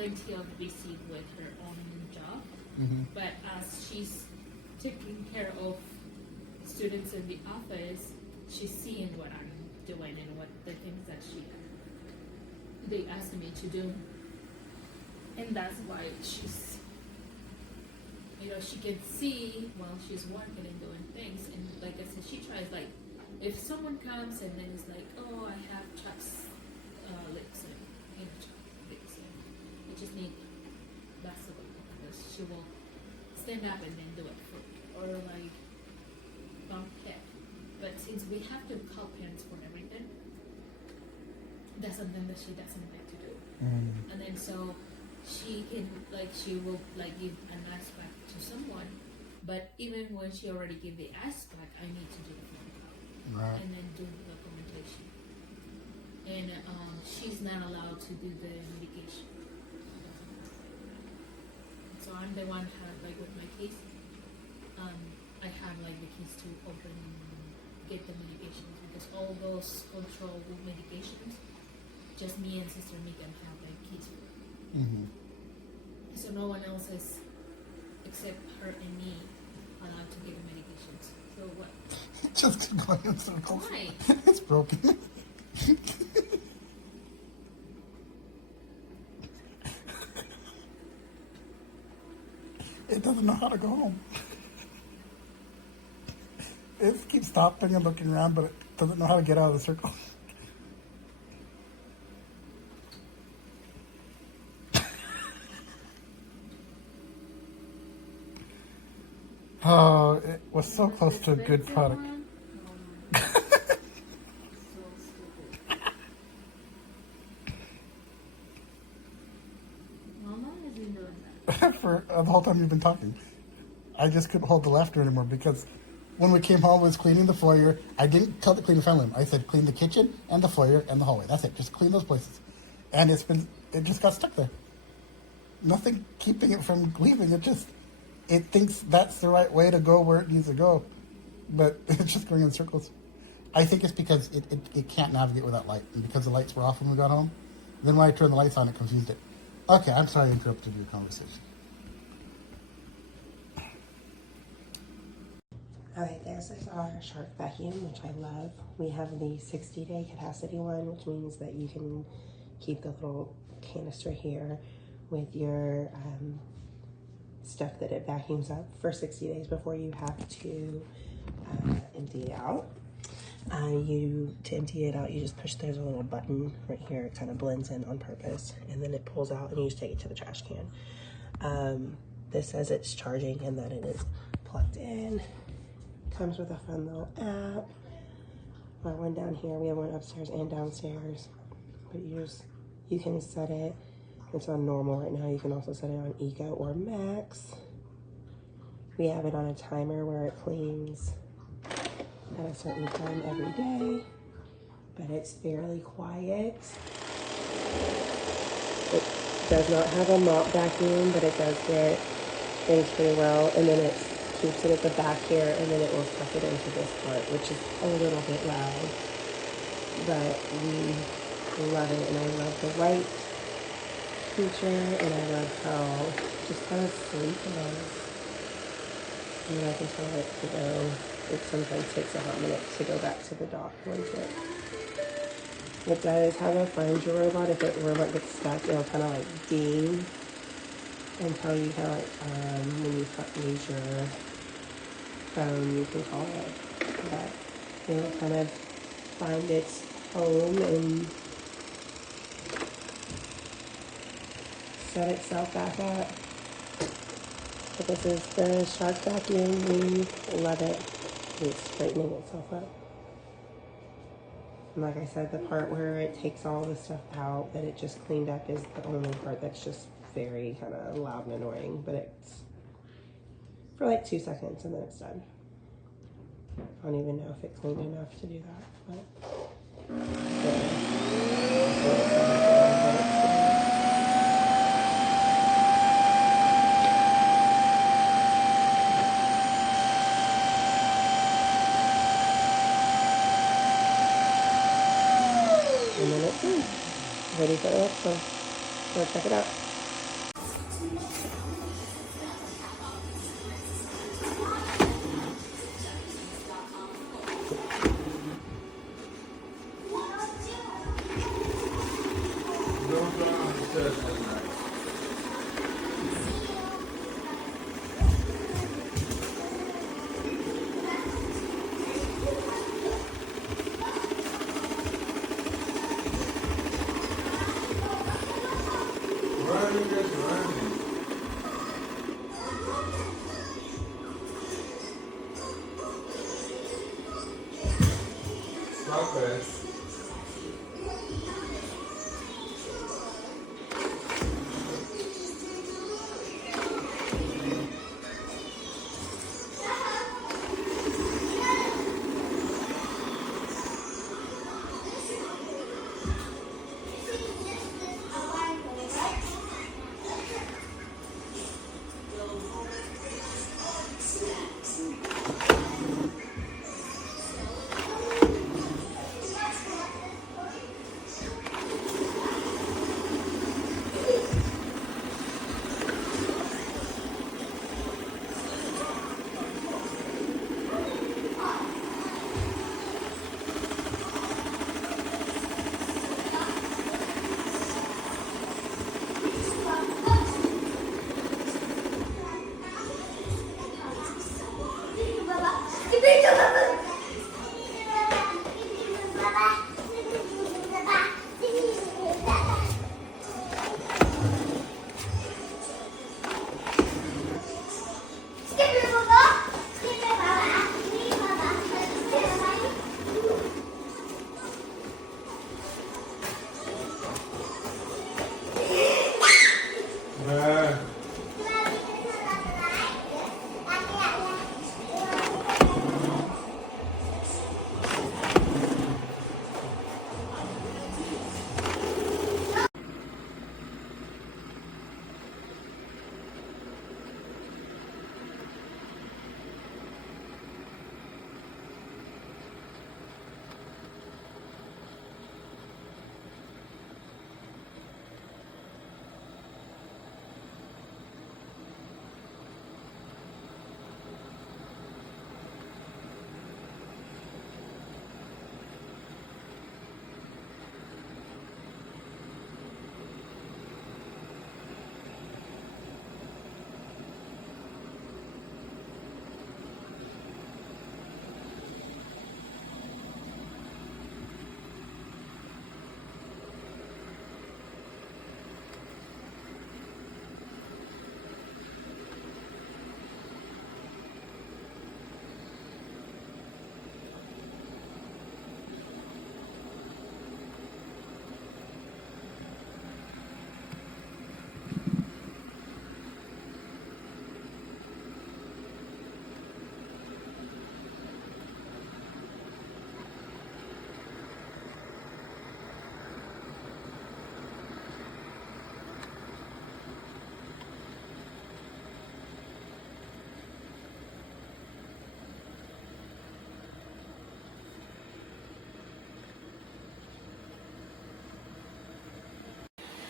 plenty of busy with her own job, but as she's taking care of students in the office, she's seeing what I'm doing and what the things that they ask me to do, and that's why she's, she can see while she's working and doing things. And like I said, she tries, like, if someone comes and then it's like, oh, I have chapped lips and chapped lips and I just need basketball, because she will stand up and then do it for me, or like bump head. But since we have to call parents for everything, that's something that she doesn't like to do. And then so she will give an ice pack to someone, but even when she already gave the ice pack, I need to do the phone call, and then do the documentation. And she's not allowed to do the medication. So I'm the one with my case. I have the keys to open get the medications, because all those controlled medications, just me and Sister Megan have keys for. So no one else is, except her and me, allowed to get the medications. So what? Just going in circles. Why? It's broken. It doesn't know how to go home. It keeps stopping and looking around, but it doesn't know how to get out of the circle. Oh, it was so close to a good product. For the whole time you've been talking, I just couldn't hold the laughter anymore, because when we came home, it was cleaning the foyer. I didn't tell the clean the family room. I said clean the kitchen and the foyer and the hallway. That's it. Just clean those places. And it just got stuck there. Nothing keeping it from leaving. It thinks that's the right way to go where it needs to go, but it's just going in circles. I think it's because it can't navigate without light, and because the lights were off when we got home. Then when I turned the lights on, it confused it. Okay, I'm sorry I interrupted your conversation. Alright, this is our shark vacuum, which I love. We have the 60-day capacity one, which means that you can keep the little canister here with your stuff that it vacuums up for 60 days before you have to empty it out. To empty it out, you just push, there's a little button right here. It kind of blends in on purpose, and then it pulls out and you just take it to the trash can. This says it's charging and that it is plugged in. Comes with a fun little app. Our one down here, we have one upstairs and downstairs, but you can set it, it's on normal right now. You can also set it on Eco or Max. We have it on a timer where it cleans at a certain time every day, but it's fairly quiet. It does not have a mop vacuum, but it does get things pretty well, and then it keeps it at the back here, and then it will tuck it into this part, which is a little bit loud, but we love it. And I love the white feature, and I love how just kind of sleek it is. And then I can tell it to go. It sometimes takes a hot minute to go back to the dock once it does have a find your robot. If it robot gets stuck, it'll kind of ding and tell you how when you use your phone, you can call it, but it'll kind of find its home and set itself back up. But this is the shark vacuum. We love it. It's straightening itself up. And like I said, the part where it takes all the stuff out that it just cleaned up is the only part that's just very kind of loud and annoying, but it's for like 2 seconds and then it's done. I don't even know if it cleaned enough to do that, and then it's done. Ready for the next one. So check it out. Stop it.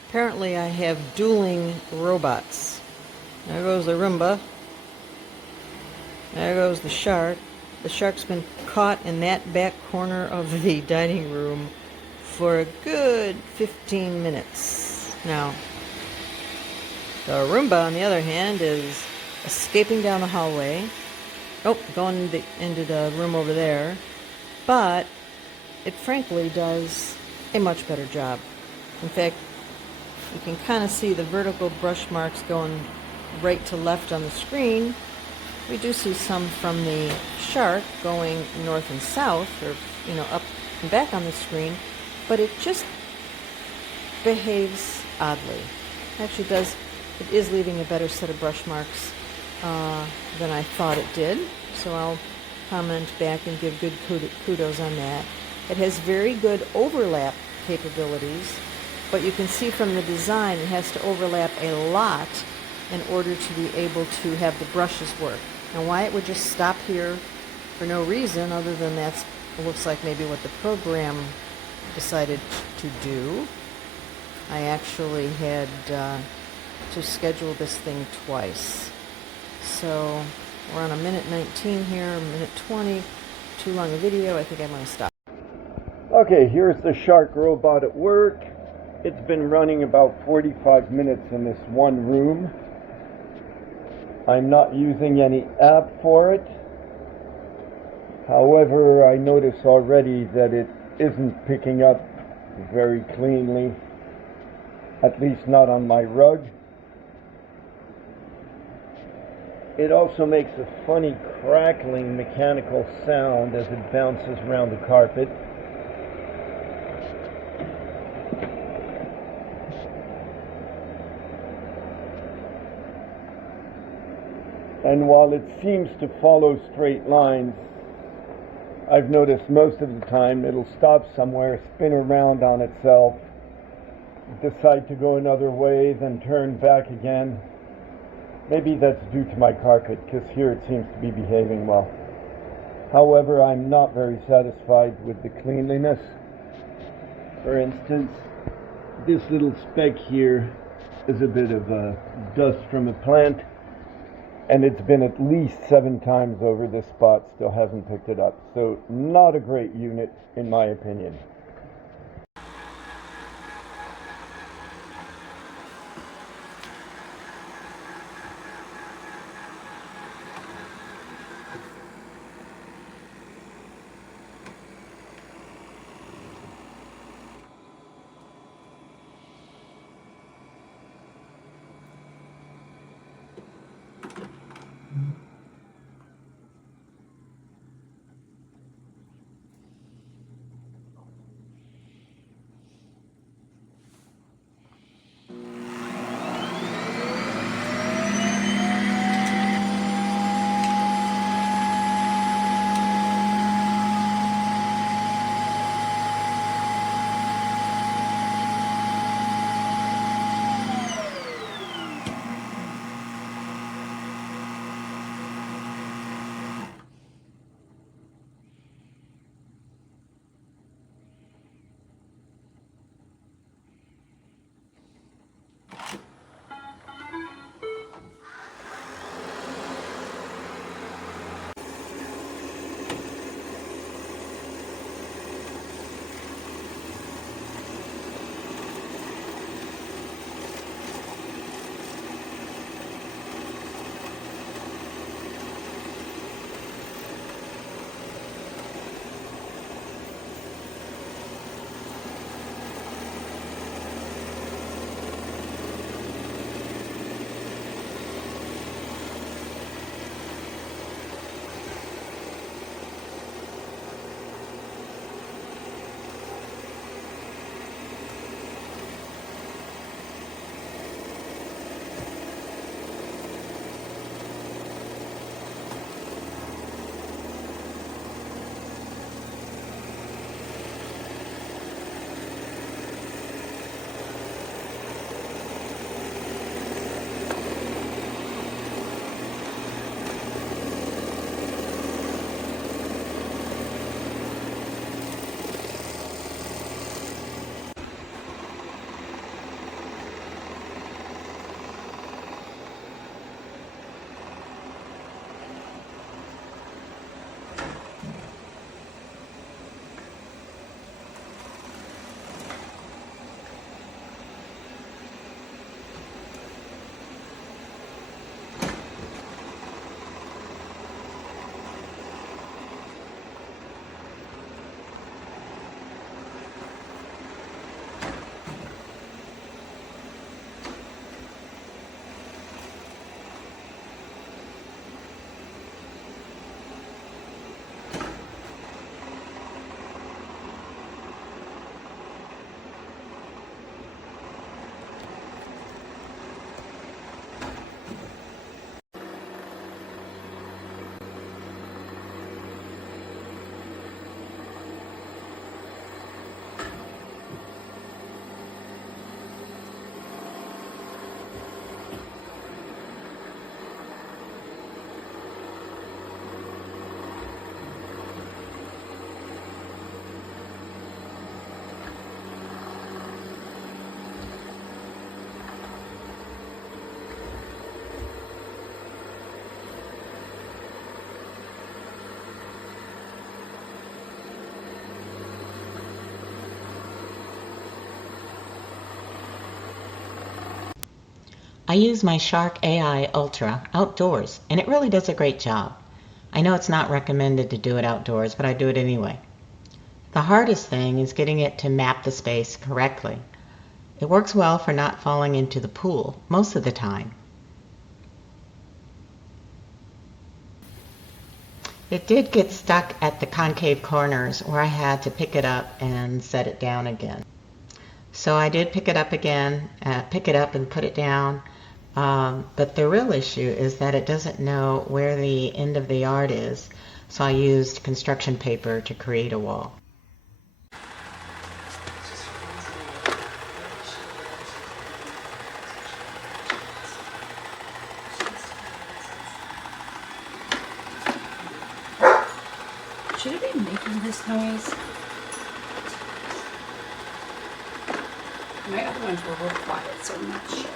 Apparently I have dueling robots. There goes the Roomba. There goes the shark. The shark's been caught in that back corner of the dining room for a good 15 minutes now. The Roomba, on the other hand, is escaping down the hallway. Oh, going into the room over there. But it frankly does a much better job. In fact, you can kind of see the vertical brush marks going right to left on the screen. We do see some from the shark going north and south, or up and back on the screen, but it just behaves oddly. Actually it is leaving a better set of brush marks than I thought it did, so I'll comment back and give good kudos on that. It has very good overlap capabilities, but you can see from the design it has to overlap a lot in order to be able to have the brushes work. Now, why it would just stop here for no reason other than it looks like maybe what the program decided to do. I actually had to schedule this thing twice. So we're on a minute 19 here, a minute 20. Too long a video. I think I'm going to stop. Okay, here's the shark robot at work. It's been running about 45 minutes in this one room. I'm not using any app for it. However, I notice already that it isn't picking up very cleanly, at least not on my rug. It also makes a funny crackling mechanical sound as it bounces around the carpet. And while it seems to follow straight lines, I've noticed most of the time it'll stop somewhere, spin around on itself, decide to go another way, then turn back again. Maybe that's due to my carpet, because here it seems to be behaving well. However, I'm not very satisfied with the cleanliness. For instance, this little speck here is a bit of dust from a plant, and it's been at least 7 times over this spot, still hasn't picked it up. So not a great unit, in my opinion. I use my Shark AI Ultra outdoors, and it really does a great job. I know it's not recommended to do it outdoors, but I do it anyway. The hardest thing is getting it to map the space correctly. It works well for not falling into the pool most of the time. It did get stuck at the concave corners where I had to pick it up and set it down again. So I did pick it up again, pick it up and put it down. But the real issue is that it doesn't know where the end of the yard is. So I used construction paper to create a wall. Should it be making this noise? My other ones were real quiet, so I'm not sure.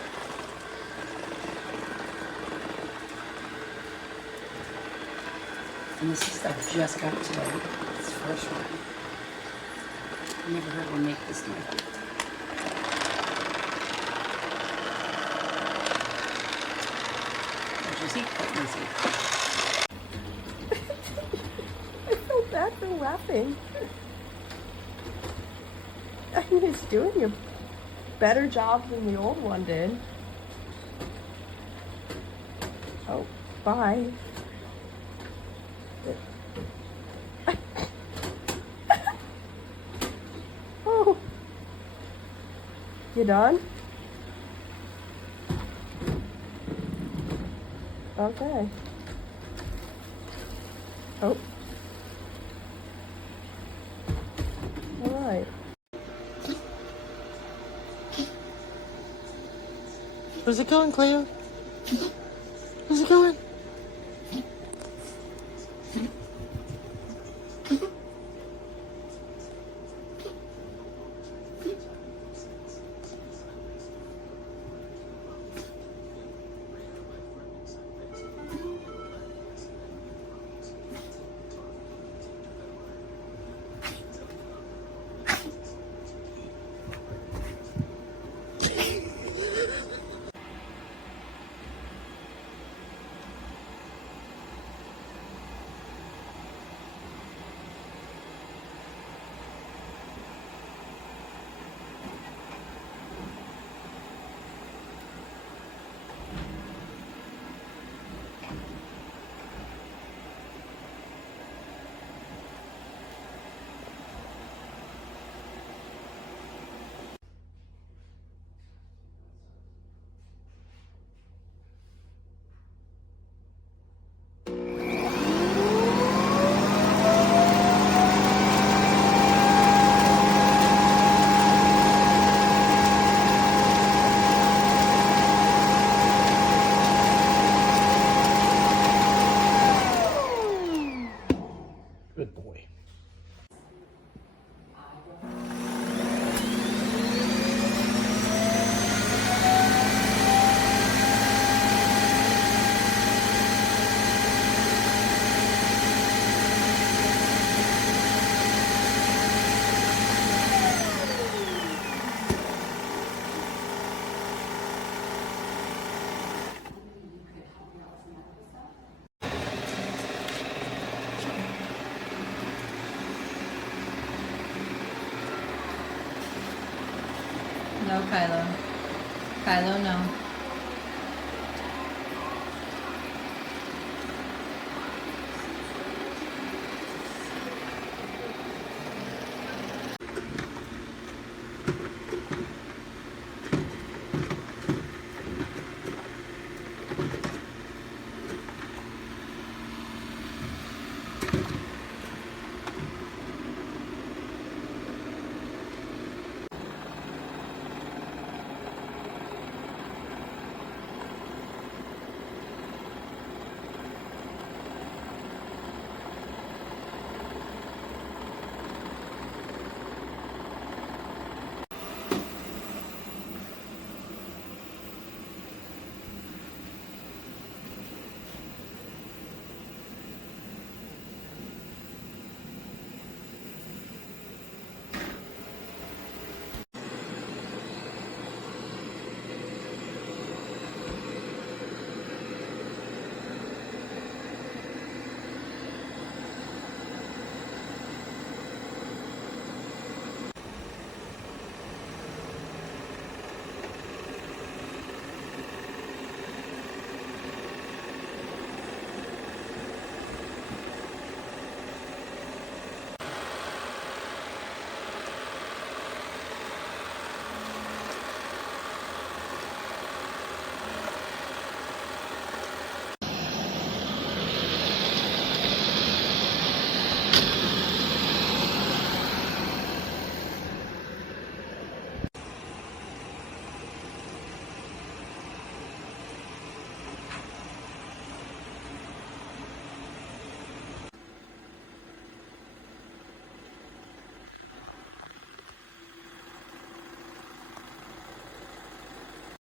And this is stuff just got today. It's the first one. I never heard one make this noise. There's your seat. Put my seat. I feel bad for laughing. I mean, it's doing a better job than the old one did. Oh, bye. Oh. You done? Okay. Oh. All right. Where's it going, Cleo? Where's it going? Good boy. No, Kylo. Kylo, no.